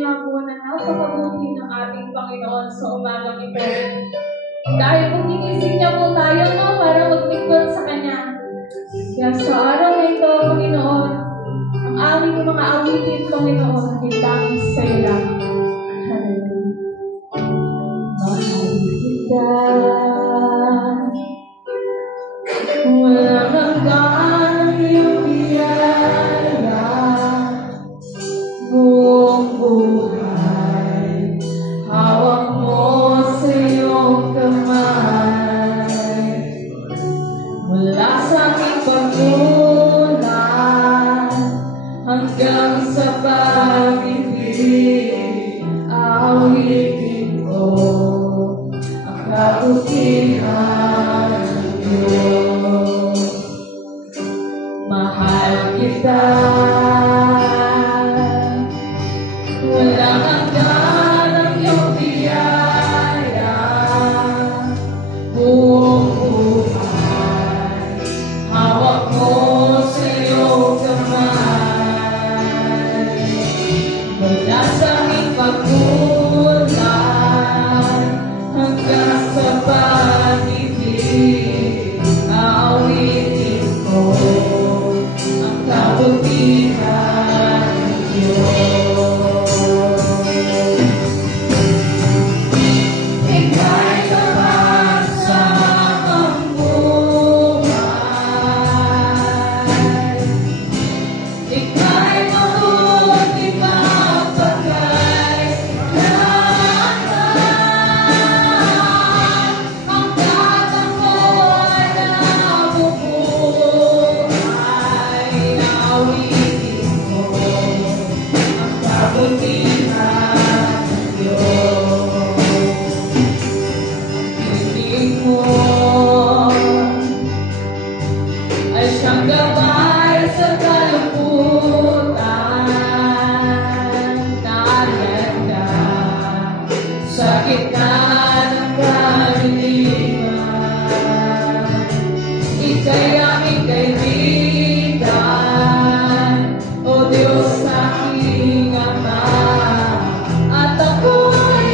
nga po na napakabuti ng ating Panginoon sa umagang ito. Dahil kung ginising niya po tayo para maglingkod sa Kanya. Kaya sa araw na ito, Panginoon, ang aming mga awitin, Panginoon, ay tanging sa iyo lang. Hallelujah. Mahal kita, walang hanggan ang iyong biyaya, buong buhay, hawak mo sa iyong kamay. Mula sa aking pagmulan hanggang sa pag-ibig, awitin ko ang kabutihan ng Diyos. Mahal kita, walang hanggan ang iyong biyaya, buong buhay, hawak mo sa iyong kamay. Mula sa aming pagmulan hanggang sa pag-ibig, awitin ko ang kabutihan ng Diyos. Ika'y tapat sa aking buhay, ika'y mabuti mapagkailanman, hanggat ako'y nabubuhay, awitin ko ang kabutihan ng Diyos. Piling mo ay siyang gabay sa kalungkutan, nalanda sa gitna ng kaliliman. Ika'y aming kaibigan, O Diyos aking Ama, at ako'y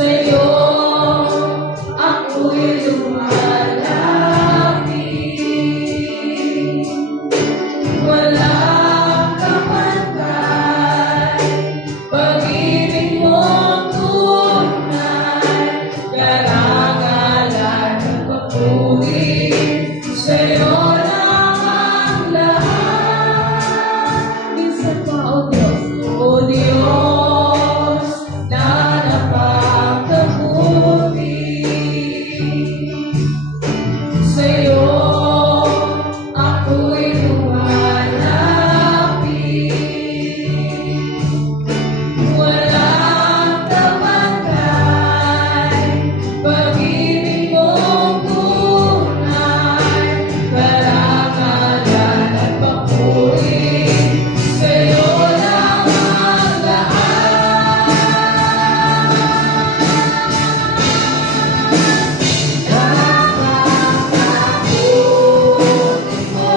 sa'yo ako'y lumalapit. Walang kapantay, pag-ibig mong tunay, karangalan at papuri, sa'yo lang ang lahat. Minsan pa, O Diyos, na napagkabuti, sa'yo ako'y lumalapit. Walang kapantay, pag-ibig mong tunay, karangalan at papuri, sa'yo lang ang lahat. Napakabuti mo,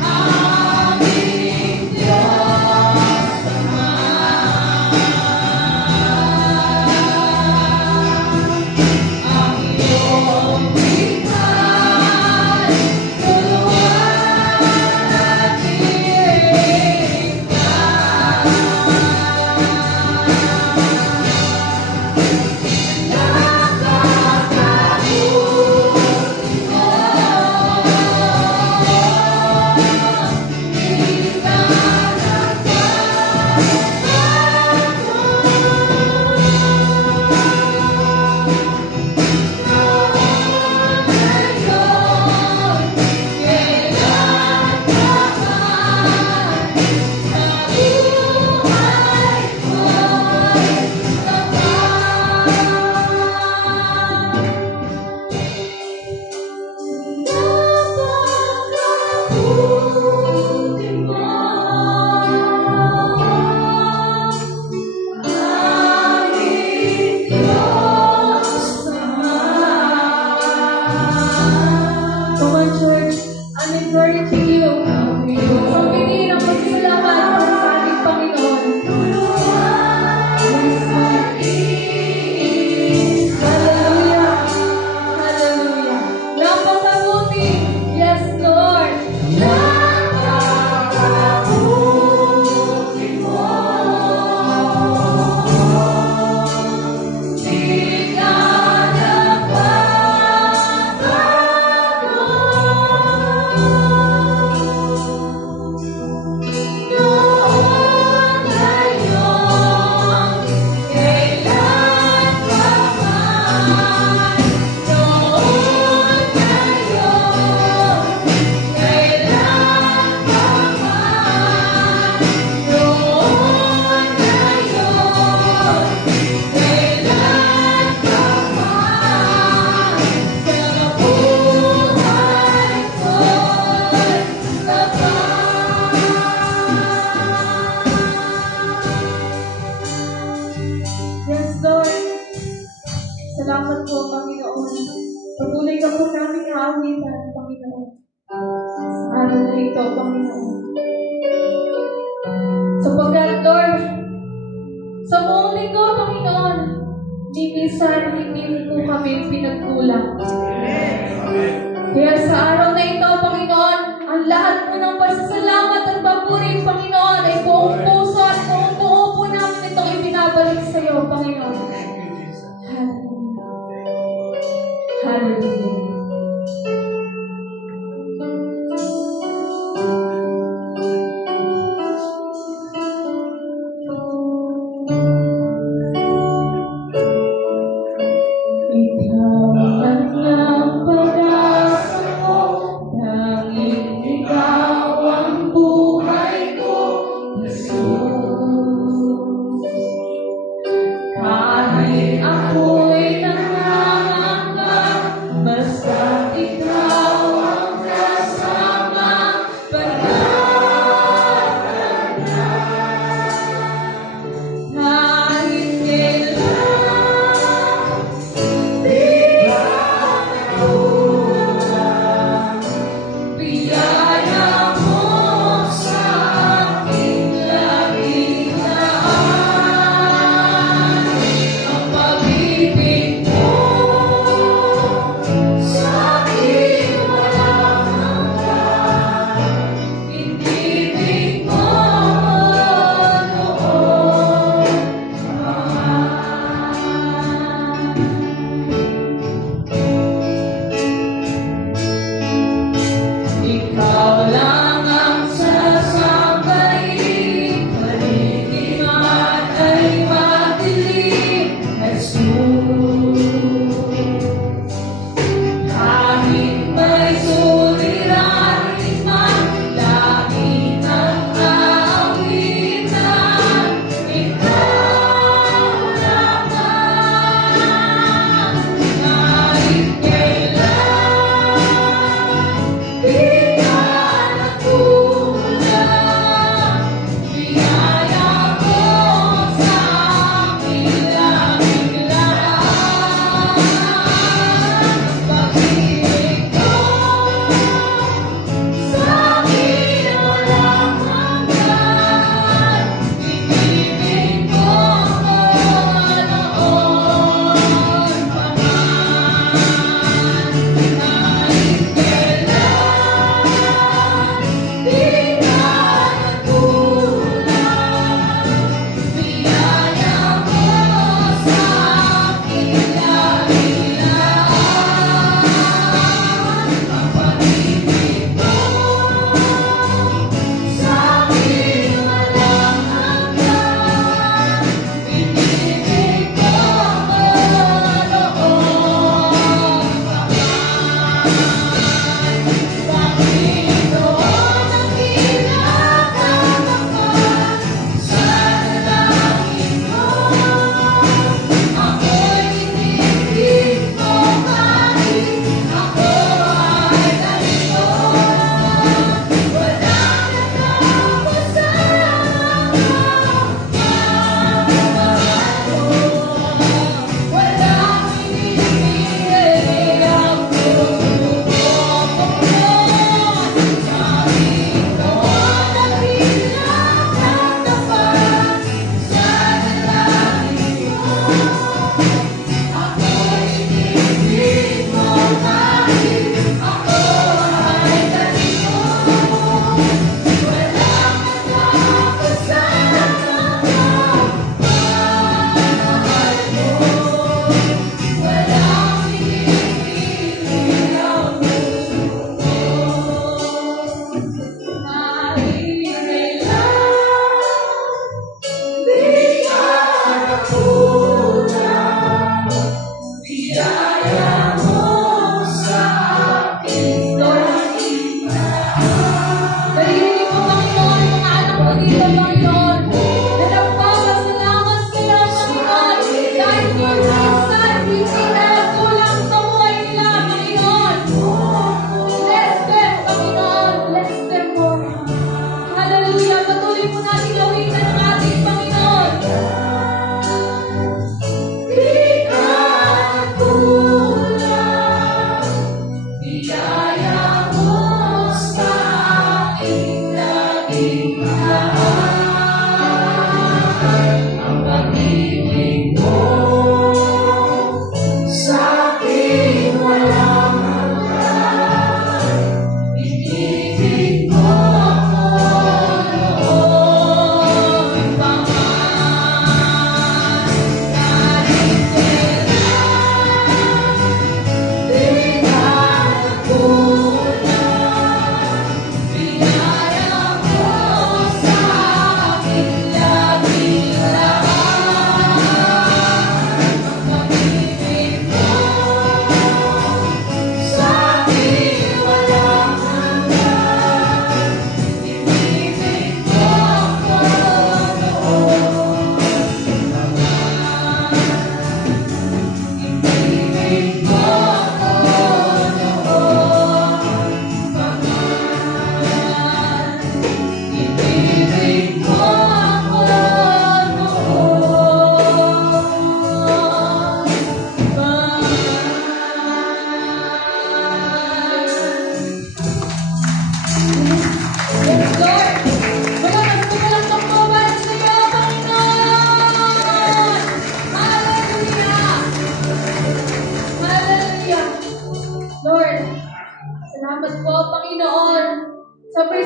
aming Diyos Ama. Ang iyong bigay, tuluyan at iligtas. Napakabuti mo, di ka Come on, church. I'm encouraging you. Sabihin ang pasalamat para sa ating Panginoon. Hallelujah. Hallelujah. Napakabuti. Yes, Lord. Napakabuti mo. Di ka Yes, Lord. Salamat po, Panginoon. Patuloy ka po namin aawitan, Panginoon. Sa araw na ito, Panginoon. Sapagkat, Lord, sa buong linggo, Panginoon, minsan hindi po kami pinagkulang. Kaya sa araw na ito, Panginoon, ang lahat po ng pasasalamat at papuri, Panginoon, ay buong puso at buong buo po namin itong ibinabalik sa iyo, Panginoon. Hallelujah. Hallelujah. Ikaw ang pag-asa ko, tanging ikaw ang buhay ko.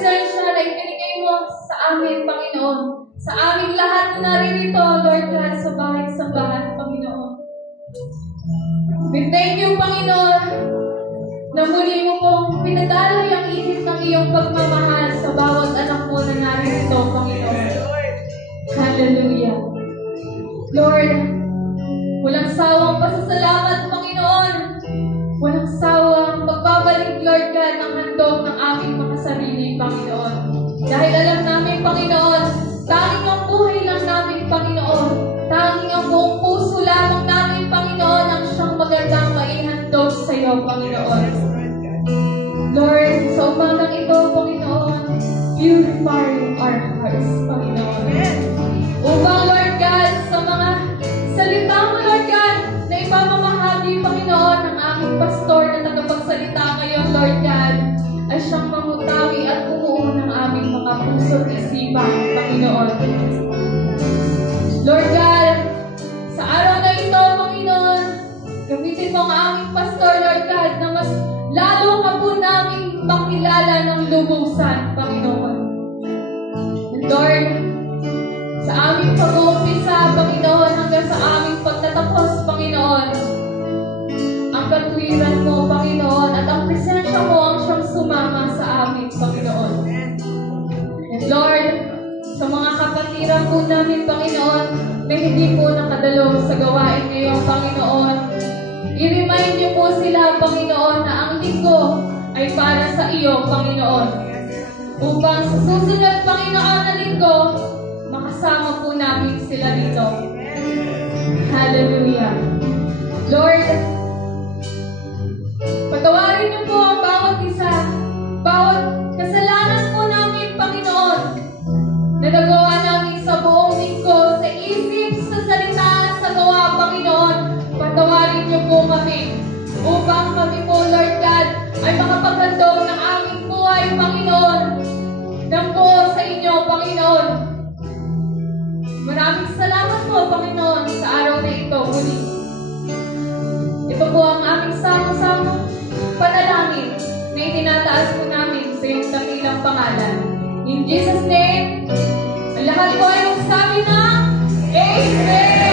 presensya na ibinigay mo sa amin, Panginoon. Sa aming lahat na naririto, Lord God, sa bahay-sambahan, Panginoon. We thank you, Panginoon, na muli mo pong pinadaloy ang ihip ng iyong pagmamahal sa bawat anak mo na naririto, Panginoon. Hallelujah. Lord, walang sawang pasasalamat, Panginoon. Walang sawang pagbabalik, Lord God, ng handog ng aming mga sarili, Panginoon. Dahil alam namin, Panginoon, tanging ang buhay lang namin, Panginoon. Tanging ang buong puso lamang namin, Panginoon, ang siyang magandang maihandog sa iyo, Panginoon. Lord, sa umagang ito, Panginoon, purify our hearts, Panginoon. Upang, Lord God, sa mga salita mo, Lord God, na ipamamahagi, Panginoon, ng aming pastor na tagapagsalita ngayon, Lord God, ay siyang mamutawi at bumuo ng aming mga puso at isipan, Panginoon. Lord God, sa araw na ito, Panginoon, gamitin mo ang aming pastor, Lord God, na mas lalo ka po namin makilala ng lubusan, Panginoon. And Lord, sa aming pag-uumpisa, Panginoon, hanggang sa aming pagtatapos, Panginoon, ang katwiran mo, Panginoon, at ang presensya mo ang siyang sumama sa amin, Panginoon. And Lord, sa mga kapatiran po namin, Panginoon, na hindi po nakadalo sa gawain ngayon, Panginoon, i-remind niyo po sila, Panginoon, na ang linggo ay para sa iyo, Panginoon. Upang sa susunod, Panginoon, na linggo, makasama po namin sila dito. Hallelujah. Lord, patawarin niyo po ang bawat isa, bawat kasalanan po namin, Panginoon, na nagawa namin sa buong linggo, sa isip, sa salita, sa gawa, Panginoon. Patawarin niyo po kami upang kami po, Lord God, ay makapaghandog ng aming buhay, Panginoon, ng buo sa inyo, Panginoon. Maraming salamat po, Panginoon, sa araw na ito muli. Ito po ang aming sama-sama panalangin na itinataas po namin sa iyong dakilang pangalan. In Jesus' name, ang lahat po ay magsabi na Amen!